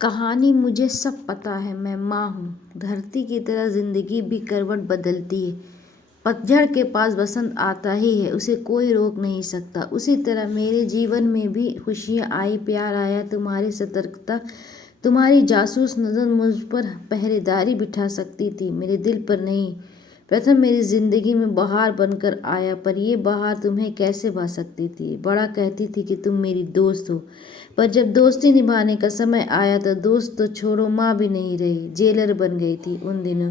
कहानी मुझे सब पता है। मैं माँ हूँ। धरती की तरह जिंदगी भी करवट बदलती है। पतझड़ के पास बसंत आता ही है, उसे कोई रोक नहीं सकता। उसी तरह मेरे जीवन में भी खुशियाँ आई, प्यार आया। तुम्हारी सतर्कता, तुम्हारी जासूस नज़र मुझ पर पहरेदारी बिठा सकती थी, मेरे दिल पर नहीं। प्रथम मेरी जिंदगी में बहार बनकर आया, पर यह बहार तुम्हें कैसे भा सकती थी। बड़ा कहती थी कि तुम मेरी दोस्त हो, पर जब दोस्ती निभाने का समय आया तो दोस्त तो छोड़ो, माँ भी नहीं रही, जेलर बन गई थी उन दिनों।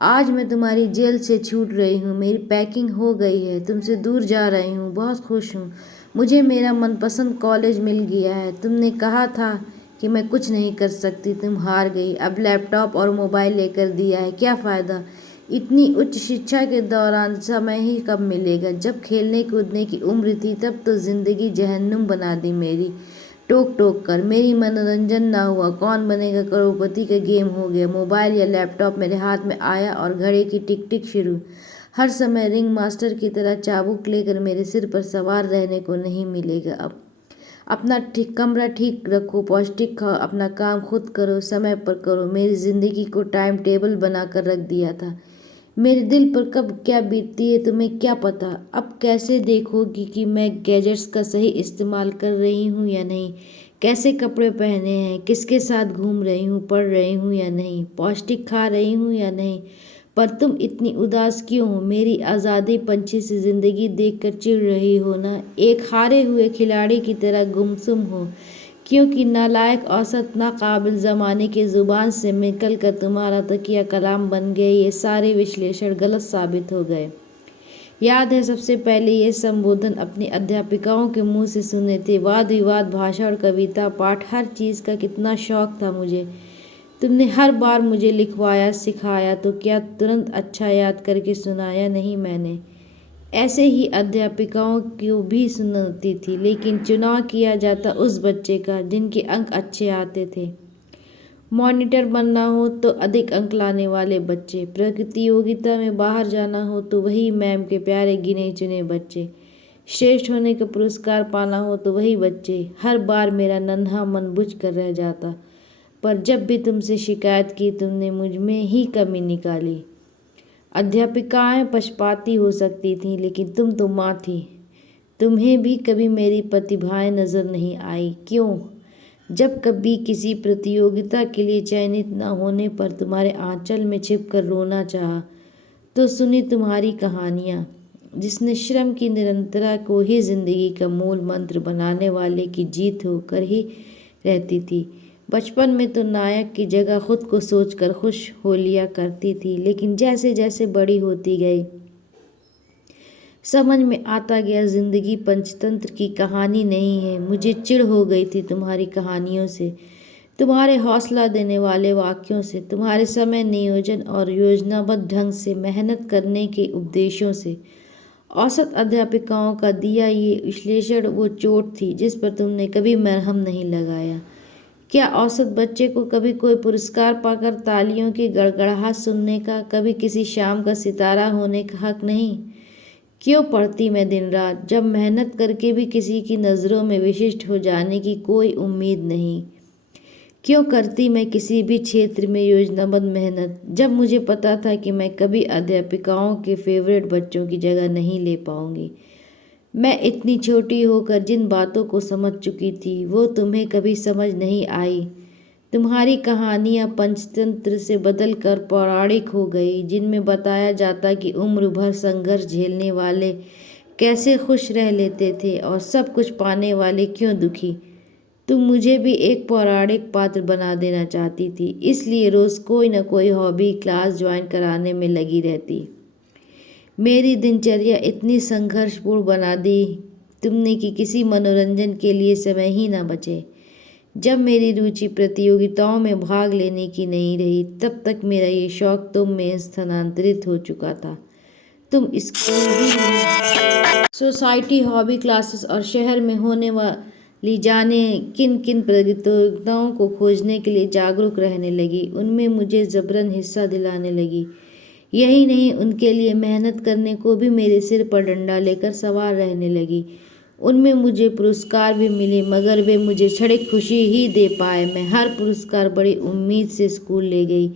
आज मैं तुम्हारी जेल से छूट रही हूँ, मेरी पैकिंग हो गई है, तुमसे दूर जा रही हूँ, बहुत खुश हूँ। मुझे मेरा मनपसंद कॉलेज मिल गया है। तुमने कहा था कि मैं कुछ नहीं कर सकती, तुम हार गई। अब लैपटॉप और मोबाइल लेकर दिया है, क्या फ़ायदा। इतनी उच्च शिक्षा के दौरान समय ही कब मिलेगा। जब खेलने कूदने की उम्र थी तब तो जिंदगी जहन्नुम बना दी मेरी, टोक टोक कर। मेरी मनोरंजन ना हुआ, कौन बनेगा करोड़पति का गेम हो गया। मोबाइल या लैपटॉप मेरे हाथ में आया और घड़ी की टिक टिक शुरू। हर समय रिंग मास्टर की तरह चाबुक लेकर मेरे सिर पर सवार रहने को नहीं मिलेगा। अब अपना कमरा ठीक रखो, पौष्टिक खाओ, अपना काम खुद करो, समय पर करो। मेरी ज़िंदगी को टाइम टेबल बना कर रख दिया था। मेरे दिल पर कब क्या बीतती है तुम्हें क्या पता। अब कैसे देखोगी कि मैं गैजेट्स का सही इस्तेमाल कर रही हूँ या नहीं, कैसे कपड़े पहने हैं, किसके साथ घूम रही हूँ, पढ़ रही हूँ या नहीं, पौष्टिक खा रही हूँ या नहीं। पर तुम इतनी उदास क्यों हो। मेरी आज़ादी पंछी से ज़िंदगी देखकर चिढ़ रही हो ना, एक हारे हुए खिलाड़ी की तरह गुमसुम हो, क्योंकि नालायक औसत नाकाबिल ज़माने की ज़ुबान से निकल कर तुम्हारा तकिया कलाम बन गए। ये सारे विश्लेषण गलत साबित हो गए। याद है सबसे पहले ये संबोधन अपनी अध्यापिकाओं के मुंह से सुने थे। वाद विवाद, भाषा और कविता पाठ, हर चीज़ का कितना शौक था मुझे। तुमने हर बार मुझे लिखवाया, सिखाया तो क्या तुरंत अच्छा याद करके सुनाया नहीं मैंने। ऐसे ही अध्यापिकाओं को भी सुनाती थी, लेकिन चुनाव किया जाता उस बच्चे का जिनके अंक अच्छे आते थे। मॉनिटर बनना हो तो अधिक अंक लाने वाले बच्चे, प्रतियोगिता में बाहर जाना हो तो वही मैम के प्यारे गिने चुने बच्चे, श्रेष्ठ होने का पुरस्कार पाना हो तो वही बच्चे। हर बार मेरा नन्हा मन बुझ कर रह जाता, पर जब भी तुमसे शिकायत की तुमने मुझ में ही कमी निकाली। अध्यापिकाएं पक्षपाती हो सकती थीं, लेकिन तुम तो माँ थी। तुम्हें भी कभी मेरी प्रतिभाएं नज़र नहीं आई क्यों। जब कभी किसी प्रतियोगिता के लिए चयनित न होने पर तुम्हारे आंचल में छिपकर रोना चाहा, तो सुनी तुम्हारी कहानियाँ, जिसने श्रम की निरंतरता को ही जिंदगी का मूल मंत्र बनाने वाले की जीत होकर ही रहती थी। बचपन में तो नायक की जगह खुद को सोचकर खुश हो लिया करती थी, लेकिन जैसे जैसे बड़ी होती गई समझ में आता गया जिंदगी पंचतंत्र की कहानी नहीं है। मुझे चिढ़ हो गई थी तुम्हारी कहानियों से, तुम्हारे हौसला देने वाले वाक्यों से, तुम्हारे समय नियोजन और योजनाबद्ध ढंग से मेहनत करने के उपदेशों से। औसत अध्यापिकाओं का दिया ये विश्लेषण वो चोट थी जिस पर तुमने कभी मरहम नहीं लगाया। क्या औसत बच्चे को कभी कोई पुरस्कार पाकर तालियों की गड़गड़ाहट सुनने का, कभी किसी शाम का सितारा होने का हक नहीं। क्यों पढ़ती मैं दिन रात, जब मेहनत करके भी किसी की नज़रों में विशिष्ट हो जाने की कोई उम्मीद नहीं। क्यों करती मैं किसी भी क्षेत्र में योजनाबद्ध मेहनत, जब मुझे पता था कि मैं कभी अध्यापिकाओं के फेवरेट बच्चों की जगह नहीं ले पाऊंगी। मैं इतनी छोटी होकर जिन बातों को समझ चुकी थी वो तुम्हें कभी समझ नहीं आई। तुम्हारी कहानियाँ पंचतंत्र से बदलकर पौराणिक हो गई, जिनमें बताया जाता कि उम्र भर संघर्ष झेलने वाले कैसे खुश रह लेते थे और सब कुछ पाने वाले क्यों दुखी। तुम मुझे भी एक पौराणिक पात्र बना देना चाहती थी, इसलिए रोज़ कोई न कोई हॉबी क्लास ज्वाइन कराने में लगी रहती। मेरी दिनचर्या इतनी संघर्षपूर्ण बना दी तुमने कि किसी मनोरंजन के लिए समय ही ना बचे। जब मेरी रुचि प्रतियोगिताओं में भाग लेने की नहीं रही, तब तक मेरा ये शौक तुम में स्थानांतरित हो चुका था। तुम स्कूल भी, सोसाइटी, हॉबी क्लासेस और शहर में होने वाली जाने किन किन प्रतियोगिताओं को खोजने के लिए जागरूक रहने लगी, उनमें मुझे जबरन हिस्सा दिलाने लगी। यही नहीं, उनके लिए मेहनत करने को भी मेरे सिर पर डंडा लेकर सवार रहने लगी। उनमें मुझे पुरस्कार भी मिले, मगर वे मुझे क्षणिक खुशी ही दे पाए। मैं हर पुरस्कार बड़ी उम्मीद से स्कूल ले गई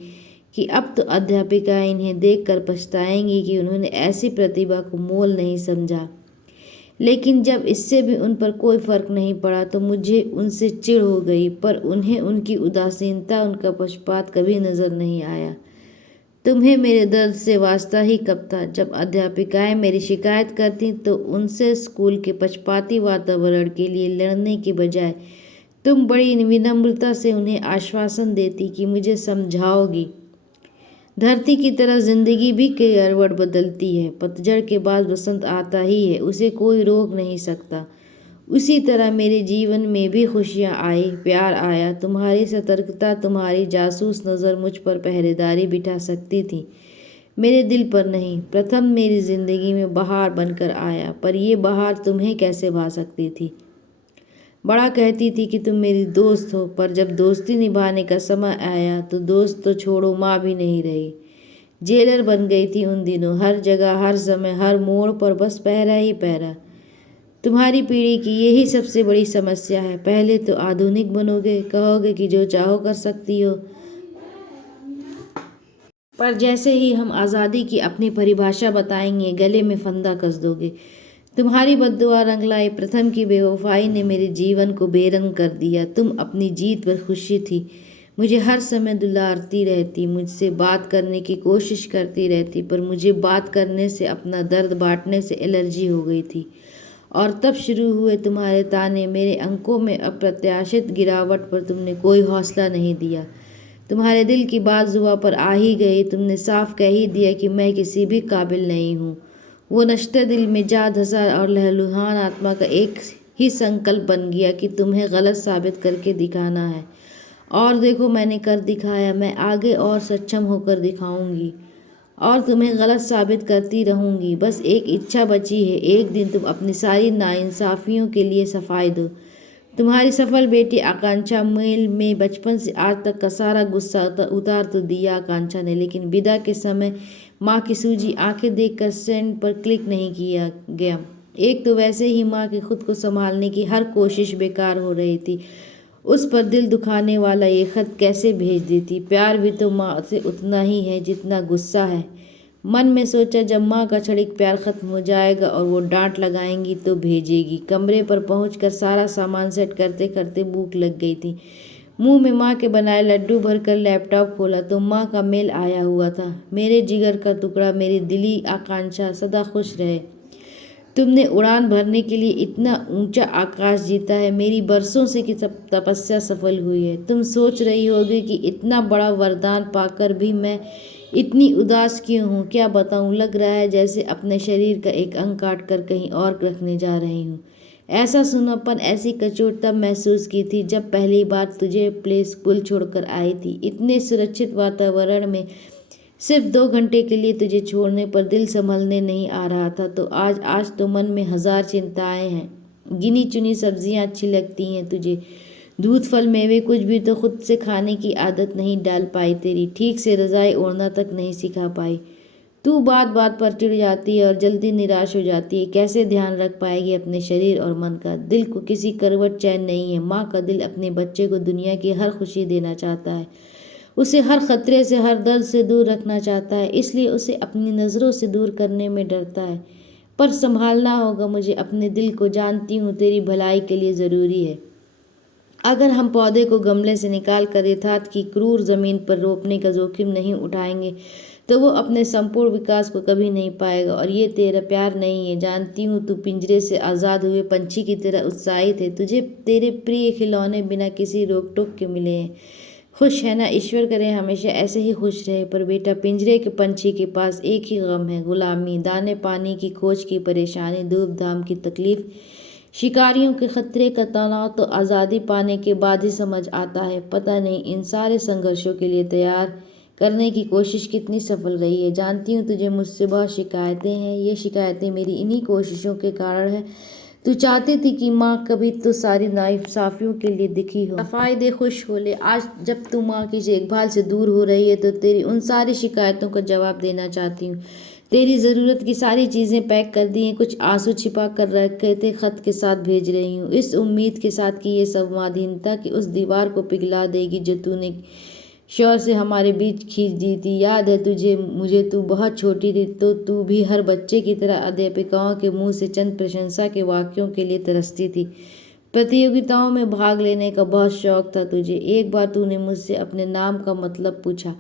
कि अब तो अध्यापिकाएं इन्हें देखकर पछताएंगी कि उन्होंने ऐसी प्रतिभा को मोल नहीं समझा। लेकिन जब इससे भी उन पर कोई फर्क नहीं पड़ा तो मुझे उनसे चिढ़ हो गई, पर उन्हें उनकी उदासीनता, उनका पक्षपात कभी नजर नहीं आया। तुम्हें मेरे दर्द से वास्ता ही कब था? जब अध्यापिकाएं मेरी शिकायत करती तो उनसे स्कूल के पक्षपाती वातावरण के लिए लड़ने के बजाय तुम बड़ी विनम्रता से उन्हें आश्वासन देती कि मुझे समझाओगी। धरती की तरह जिंदगी भी करवट बदलती है, पतझड़ के बाद बसंत आता ही है, उसे कोई रोक नहीं सकता। उसी तरह मेरे जीवन में भी खुशियाँ आई, प्यार आया। तुम्हारी सतर्कता, तुम्हारी जासूस नज़र मुझ पर पहरेदारी बिठा सकती थी, मेरे दिल पर नहीं। प्रथम मेरी जिंदगी में बहार बनकर आया, पर यह बहार तुम्हें कैसे भा सकती थी? बड़ा कहती थी कि तुम मेरी दोस्त हो, पर जब दोस्ती निभाने का समय आया तो दोस्त तो छोड़ो, माँ भी नहीं रही। जेलर बन गई थी उन दिनों, हर जगह, हर समय, हर मोड़ पर बस पहरा ही पहरा। तुम्हारी पीढ़ी की यही सबसे बड़ी समस्या है। पहले तो आधुनिक बनोगे, कहोगे कि जो चाहो कर सकती हो, पर जैसे ही हम आज़ादी की अपनी परिभाषा बताएंगे, गले में फंदा कस दोगे। तुम्हारी बद्दुआ रंग लाई। प्रथम की बेवफाई ने मेरे जीवन को बेरंग कर दिया। तुम अपनी जीत पर खुशी थी, मुझे हर समय दुलारती रहती, मुझसे बात करने की कोशिश करती रहती, पर मुझे बात करने से, अपना दर्द बांटने से एलर्जी हो गई थी। और तब शुरू हुए तुम्हारे ताने। मेरे अंकों में अप्रत्याशित गिरावट पर तुमने कोई हौसला नहीं दिया। तुम्हारे दिल की बात जुबां पर आ ही गई, तुमने साफ कह ही दिया कि मैं किसी भी काबिल नहीं हूँ। वो नश्ते दिल में जा धंसा और लहलुहान आत्मा का एक ही संकल्प बन गया कि तुम्हें गलत साबित करके दिखाना है। और देखो मैंने कर दिखाया। मैं आगे और सक्षम होकर दिखाऊंगी और तुम्हें गलत साबित करती रहूंगी। बस एक इच्छा बची है, एक दिन तुम अपनी सारी नाइंसाफियों के लिए सफाई दो। तुम्हारी सफल बेटी आकांक्षा मेल में बचपन से आज तक का सारा गुस्सा उतार तो दिया आकांक्षा ने, लेकिन विदा के समय माँ की सूजी आंखें देखकर सेंड पर क्लिक नहीं किया गया। एक तो वैसे ही माँ की खुद को संभालने की हर कोशिश बेकार हो रही थी, उस पर दिल दुखाने वाला ये खत कैसे भेज देती? प्यार भी तो माँ से उतना ही है जितना गुस्सा है। मन में सोचा, जब माँ का क्षणिक प्यार खत्म हो जाएगा और वो डांट लगाएंगी तो भेजेगी। कमरे पर पहुंचकर सारा सामान सेट करते करते भूख लग गई थी। मुंह में माँ के बनाए लड्डू भरकर लैपटॉप खोला तो माँ का मेल आया हुआ था। मेरे जिगर का टुकड़ा, मेरी दिली आकांक्षा, सदा खुश रहे। तुमने उड़ान भरने के लिए इतना ऊंचा आकाश जीता है, मेरी बरसों से की तपस्या सफल हुई है। तुम सोच रही होगी कि इतना बड़ा वरदान पाकर भी मैं इतनी उदास क्यों हूँ? क्या बताऊँ, लग रहा है जैसे अपने शरीर का एक अंग काट कर कहीं और रखने जा रही हूँ। ऐसा सुनापन, ऐसी कचोट तब महसूस की थी जब पहली बार तुझे प्ले स्कूल छोड़कर आई थी। इतने सुरक्षित वातावरण में सिर्फ 2 घंटे के लिए तुझे छोड़ने पर दिल संभलने नहीं आ रहा था। तो आज तो मन में 1000 चिंताएं हैं। गिनी चुनी सब्जियां अच्छी लगती हैं तुझे, दूध, फल, मेवे, कुछ भी तो खुद से खाने की आदत नहीं डाल पाई तेरी। ठीक से रजाई ओढ़ना तक नहीं सिखा पाई। तू बात बात पर चिढ़ जाती है और जल्दी निराश हो जाती है। कैसे ध्यान रख पाएगी अपने शरीर और मन का? दिल को किसी करवट चैन नहीं है। माँ का दिल अपने बच्चे को दुनिया की हर खुशी देना चाहता है, उसे हर खतरे से, हर दर्द से दूर रखना चाहता है, इसलिए उसे अपनी नज़रों से दूर करने में डरता है। पर संभालना होगा मुझे अपने दिल को, जानती हूँ तेरी भलाई के लिए ज़रूरी है। अगर हम पौधे को गमले से निकाल कर यथार्थ की क्रूर ज़मीन पर रोपने का जोखिम नहीं उठाएंगे तो वो अपने संपूर्ण विकास को कभी नहीं पाएगा। और ये तेरा प्यार नहीं है। जानती हूँ तू पिंजरे से आज़ाद हुए पंछी की तरह उत्साहित है, तुझे तेरे प्रिय खिलौने बिना किसी रोक टोक के मिले हैं। खुश है ना? ईश्वर करे हमेशा ऐसे ही खुश रहे। पर बेटा, पिंजरे के पंछी के पास एक ही गम है, गुलामी, दाने पानी की खोज की परेशानी, धूप धाम की तकलीफ, शिकारियों के खतरे का तनाव तो आज़ादी पाने के बाद ही समझ आता है। पता नहीं इन सारे संघर्षों के लिए तैयार करने की कोशिश कितनी सफल रही है। जानती हूँ तुझे मुझसे बहुत शिकायतें हैं, ये शिकायतें मेरी इन्हीं कोशिशों के कारण है। तू चाहती थी कि माँ कभी तो सारी नाइंसाफियों के लिए दिखी हो, सफाई दे, खुश हो ले। आज जब तू माँ की देखभाल से दूर हो रही है तो तेरी उन सारी शिकायतों का जवाब देना चाहती हूँ। तेरी ज़रूरत की सारी चीज़ें पैक कर दी हैं, कुछ आंसू छिपा कर रखे थे, खत के साथ भेज रही हूँ, इस उम्मीद के साथ कि ये संवादहीनता की उस दीवार को पिघला देगी जो तूने शौर से हमारे बीच खींच दी थी। याद है तुझे मुझे तू बहुत छोटी थी तो तू भी हर बच्चे की तरह अध्यापिकाओं के मुंह से चंद प्रशंसा के वाक्यों के लिए तरसती थी। प्रतियोगिताओं में भाग लेने का बहुत शौक था तुझे। एक बार तूने मुझसे अपने नाम का मतलब पूछा।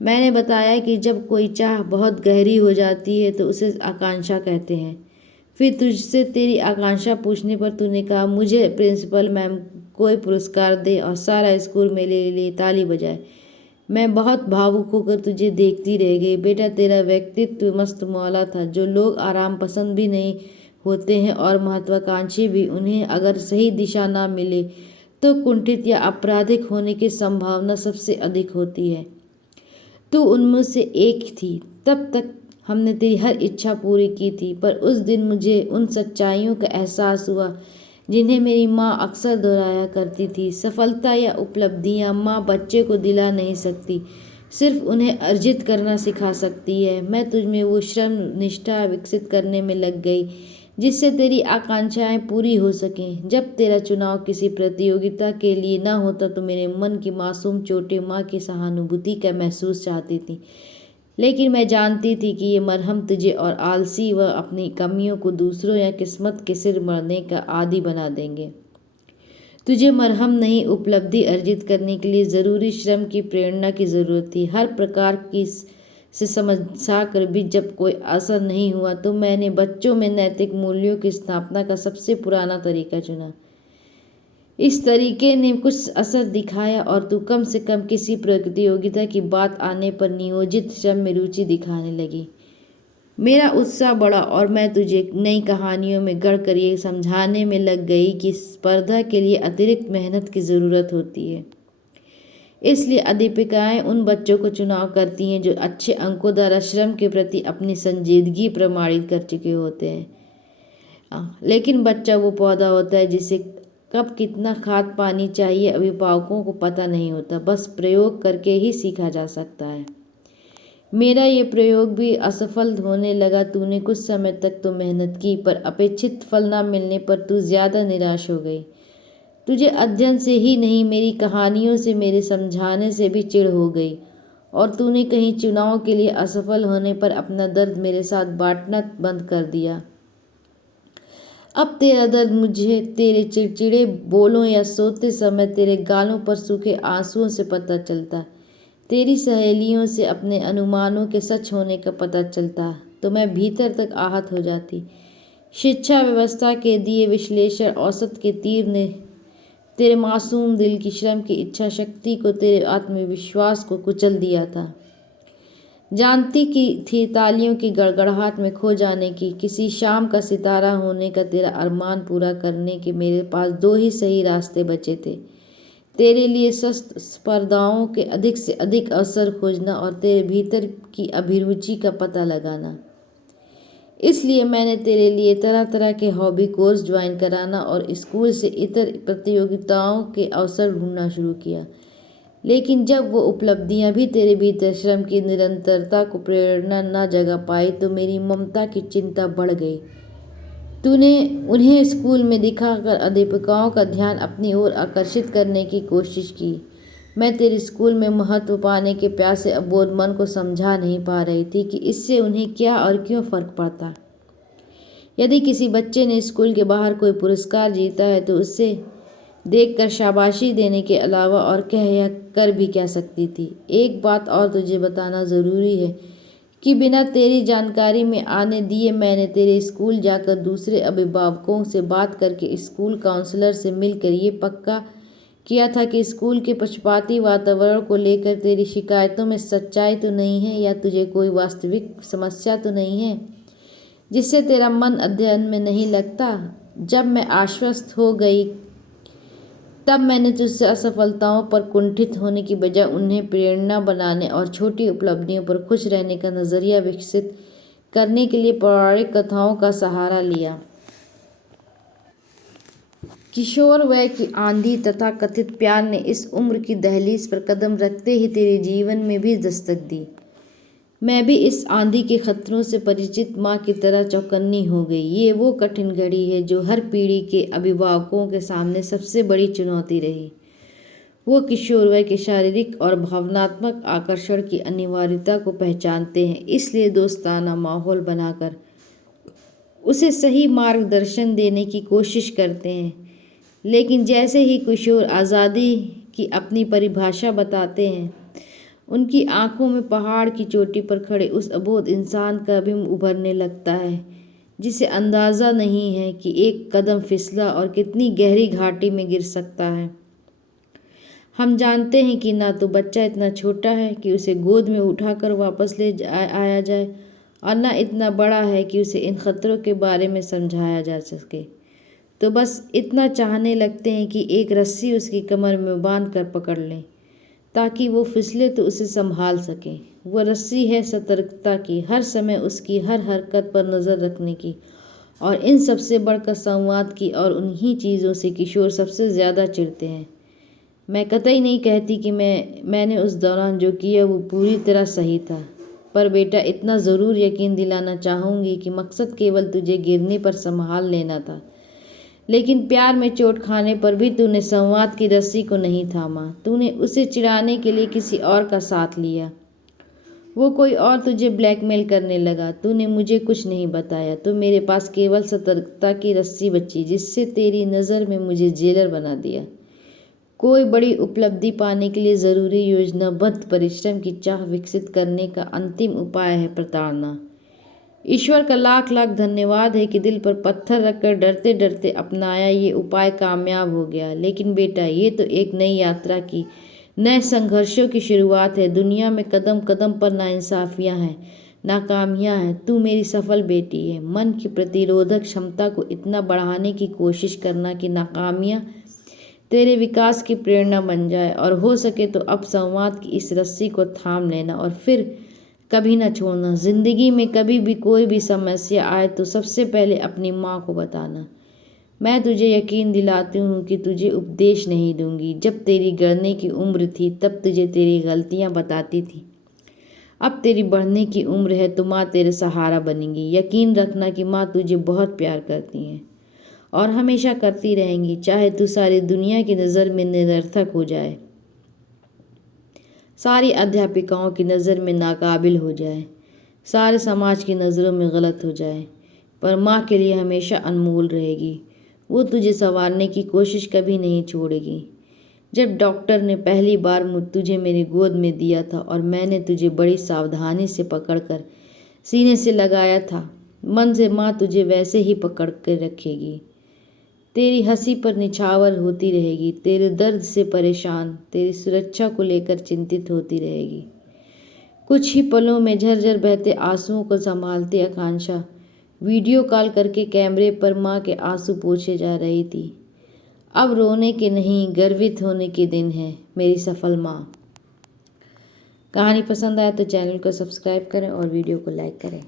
मैंने बताया कि जब कोई चाह बहुत गहरी हो जाती है तो उसे आकांक्षा कहते हैं। फिर तुझसे तेरी आकांक्षा पूछने पर तूने कहा मुझे प्रिंसिपल मैम कोई पुरस्कार दे और सारा स्कूल मेरे लिए ताली बजाए। मैं बहुत भावुक होकर तुझे देखती रह गई। बेटा तेरा व्यक्तित्व मस्त मौला था। जो लोग आराम पसंद भी नहीं होते हैं और महत्वाकांक्षी भी, उन्हें अगर सही दिशा ना मिले तो कुंठित या आपराधिक होने की संभावना सबसे अधिक होती है। तू उनमें से एक थी। तब तक हमने तेरी हर इच्छा पूरी की थी, पर उस दिन मुझे उन सच्चाइयों का एहसास हुआ जिन्हें मेरी माँ अक्सर दोहराया करती थी। सफलता या उपलब्धियाँ माँ बच्चे को दिला नहीं सकती, सिर्फ उन्हें अर्जित करना सिखा सकती है। मैं तुझमें वो श्रम निष्ठा विकसित करने में लग गई जिससे तेरी आकांक्षाएं पूरी हो सकें। जब तेरा चुनाव किसी प्रतियोगिता के लिए न होता तो मेरे मन की मासूम चोटें माँ की सहानुभूति का महसूस चाहती थी, लेकिन मैं जानती थी कि ये मरहम तुझे और आलसी व अपनी कमियों को दूसरों या किस्मत के सिर मरने का आदी बना देंगे। तुझे मरहम नहीं, उपलब्धि अर्जित करने के लिए ज़रूरी श्रम की प्रेरणा की ज़रूरत थी। हर प्रकार की से समझा कर भी जब कोई असर नहीं हुआ तो मैंने बच्चों में नैतिक मूल्यों की स्थापना का सबसे पुराना तरीका चुना। इस तरीके ने कुछ असर दिखाया और तू कम से कम किसी प्रतियोगिता की बात आने पर नियोजित श्रम में रुचि दिखाने लगी। मेरा उत्साह बढ़ा और मैं तुझे नई कहानियों में गढ़कर ये समझाने में लग गई कि स्पर्धा के लिए अतिरिक्त मेहनत की ज़रूरत होती है। इसलिए अध्यापिकाएं उन बच्चों को चुनाव करती हैं जो अच्छे अंकों द्वारा श्रम के प्रति अपनी संजीदगी प्रमाणित कर चुके होते हैं। लेकिन बच्चा वो पौधा होता है जिसे कब कितना खाद पानी चाहिए अभिभावकों को पता नहीं होता, बस प्रयोग करके ही सीखा जा सकता है। मेरा ये प्रयोग भी असफल होने लगा। तूने कुछ समय तक तो मेहनत की, पर अपेक्षित फल न मिलने पर तू ज़्यादा निराश हो गई। तुझे अध्ययन से ही नहीं, मेरी कहानियों से, मेरे समझाने से भी चिढ़ हो गई और तूने कहीं चुनाव के लिए असफल होने पर अपना दर्द मेरे साथ बांटना बंद कर दिया। अब तेरा दर्द मुझे तेरे चिड़चिड़े बोलों या सोते समय तेरे गालों पर सूखे आंसुओं से पता चलता। तेरी सहेलियों से अपने अनुमानों के सच होने का पता चलता तो मैं भीतर तक आहत हो जाती। शिक्षा व्यवस्था के दिए विश्लेषण औसत के तीर ने तेरे मासूम दिल की श्रम की इच्छा शक्ति को, तेरे आत्मविश्वास को कुचल दिया था। जानती की थी तालियों की गड़गड़ाहट में खो जाने की, किसी शाम का सितारा होने का तेरा अरमान पूरा करने के मेरे पास दो ही सही रास्ते बचे थे। तेरे लिए सख्त स्पर्धाओं के अधिक से अधिक अवसर खोजना और तेरे भीतर की अभिरुचि का पता लगाना। इसलिए मैंने तेरे लिए तरह तरह के हॉबी कोर्स ज्वाइन कराना और स्कूल से इतर प्रतियोगिताओं के अवसर ढूंढना शुरू किया। लेकिन जब वो उपलब्धियां भी तेरे भीतर श्रम की निरंतरता को प्रेरणा न जगा पाई तो मेरी ममता की चिंता बढ़ गई। तूने उन्हें स्कूल में दिखाकर अध्यापिकाओं का ध्यान अपनी ओर आकर्षित करने की कोशिश की। मैं तेरे स्कूल में महत्व पाने के प्यासे अबोध मन को समझा नहीं पा रही थी कि इससे उन्हें क्या और क्यों फर्क पड़ता। यदि किसी बच्चे ने स्कूल के बाहर कोई पुरस्कार जीता है तो उससे देखकर शाबाशी देने के अलावा और कह या कर भी क्या सकती थी। एक बात और तुझे बताना ज़रूरी है कि बिना तेरी जानकारी में आने दिए मैंने तेरे स्कूल जाकर दूसरे अभिभावकों से बात करके स्कूल काउंसलर से मिलकर ये पक्का किया था कि स्कूल के पक्षपाती वातावरण को लेकर तेरी शिकायतों में सच्चाई तो नहीं है या तुझे कोई वास्तविक समस्या तो नहीं है जिससे तेरा मन अध्ययन में नहीं लगता। जब मैं आश्वस्त हो गई तब मैंने तुझसे असफलताओं पर कुंठित होने की बजाय उन्हें प्रेरणा बनाने और छोटी उपलब्धियों पर खुश रहने का नज़रिया विकसित करने के लिए पौराणिक कथाओं का सहारा लिया। किशोर वय की आंधी तथा कथित प्यार ने इस उम्र की दहलीज पर कदम रखते ही तेरे जीवन में भी दस्तक दी। मैं भी इस आंधी के खतरों से परिचित माँ की तरह चौकन्नी हो गई। ये वो कठिन घड़ी है जो हर पीढ़ी के अभिभावकों के सामने सबसे बड़ी चुनौती रही। वो किशोर वय के शारीरिक और भावनात्मक आकर्षण की अनिवार्यता को पहचानते हैं, इसलिए दोस्ताना माहौल बनाकर उसे सही मार्गदर्शन देने की कोशिश करते हैं। लेकिन जैसे ही किशोर आज़ादी की अपनी परिभाषा बताते हैं, उनकी आंखों में पहाड़ की चोटी पर खड़े उस अबोध इंसान का बिंब उभरने लगता है, जिसे अंदाज़ा नहीं है कि एक कदम फिसला और कितनी गहरी घाटी में गिर सकता है। हम जानते हैं कि ना तो बच्चा इतना छोटा है कि उसे गोद में उठाकर वापस आया जाए, और ना इतना बड़ा है कि उसे इन खतरों के बारे में समझाया जा सके। तो बस इतना चाहने लगते हैं कि एक रस्सी उसकी कमर में बांध कर पकड़ लें, ताकि वो फिसले तो उसे संभाल सकें। वो रस्सी है सतर्कता की, हर समय उसकी हर हरकत पर नज़र रखने की, और इन सबसे बढ़कर संवाद की। और उन्हीं चीज़ों से किशोर सबसे ज़्यादा चिढ़ते हैं। मैं कतई नहीं कहती कि मैंने उस दौरान जो किया वो पूरी तरह सही था, पर बेटा इतना ज़रूर यकीन दिलाना चाहूँगी कि मकसद केवल तुझे गिरने पर संभाल लेना था। लेकिन प्यार में चोट खाने पर भी तूने संवाद की रस्सी को नहीं थामा। तूने उसे चिढ़ाने के लिए किसी और का साथ लिया। वो कोई और तुझे ब्लैकमेल करने लगा। तूने मुझे कुछ नहीं बताया, तो मेरे पास केवल सतर्कता की रस्सी बची, जिससे तेरी नज़र में मुझे जेलर बना दिया। कोई बड़ी उपलब्धि पाने के लिए ज़रूरी योजनाबद्ध परिश्रम की चाह विकसित करने का अंतिम उपाय है प्रताड़ना। ईश्वर का लाख लाख धन्यवाद है कि दिल पर पत्थर रखकर डरते डरते अपनाया ये उपाय कामयाब हो गया। लेकिन बेटा, ये तो एक नई यात्रा की, नए संघर्षों की शुरुआत है। दुनिया में कदम कदम पर नाइंसाफ़ियाँ हैं, नाकामियाँ हैं। तू मेरी सफल बेटी है। मन की प्रतिरोधक क्षमता को इतना बढ़ाने की कोशिश करना कि नाकामियाँ तेरे विकास की प्रेरणा बन जाए। और हो सके तो अब संवाद की इस रस्सी को थाम लेना और फिर कभी ना छोड़ना। ज़िंदगी में कभी भी कोई भी समस्या आए तो सबसे पहले अपनी माँ को बताना। मैं तुझे यकीन दिलाती हूँ कि तुझे उपदेश नहीं दूंगी। जब तेरी गढ़ने की उम्र थी तब तुझे तेरी गलतियाँ बताती थी। अब तेरी बढ़ने की उम्र है तो माँ तेरे सहारा बनेगी। यकीन रखना कि माँ तुझे बहुत प्यार करती हैं और हमेशा करती रहेंगी, चाहे तू सारी दुनिया की नज़र में निरर्थक हो जाए, सारी अध्यापिकाओं की नज़र में नाकाबिल हो जाए, सारे समाज की नज़रों में गलत हो जाए, पर माँ के लिए हमेशा अनमोल रहेगी। वो तुझे संवारने की कोशिश कभी नहीं छोड़ेगी। जब डॉक्टर ने पहली बार तुझे मेरी गोद में दिया था और मैंने तुझे बड़ी सावधानी से पकड़कर सीने से लगाया था, मन से माँ तुझे वैसे ही पकड़ कर रखेगी। तेरी हंसी पर निछावर होती रहेगी, तेरे दर्द से परेशान, तेरी सुरक्षा को लेकर चिंतित होती रहेगी। कुछ ही पलों में झरझर बहते आंसुओं को संभालती आकांक्षा वीडियो कॉल करके कैमरे पर माँ के आंसू पोंछे जा रही थी। अब रोने के नहीं, गर्वित होने के दिन है मेरी सफल माँ। कहानी पसंद आए तो चैनल को सब्सक्राइब करें और वीडियो को लाइक करें।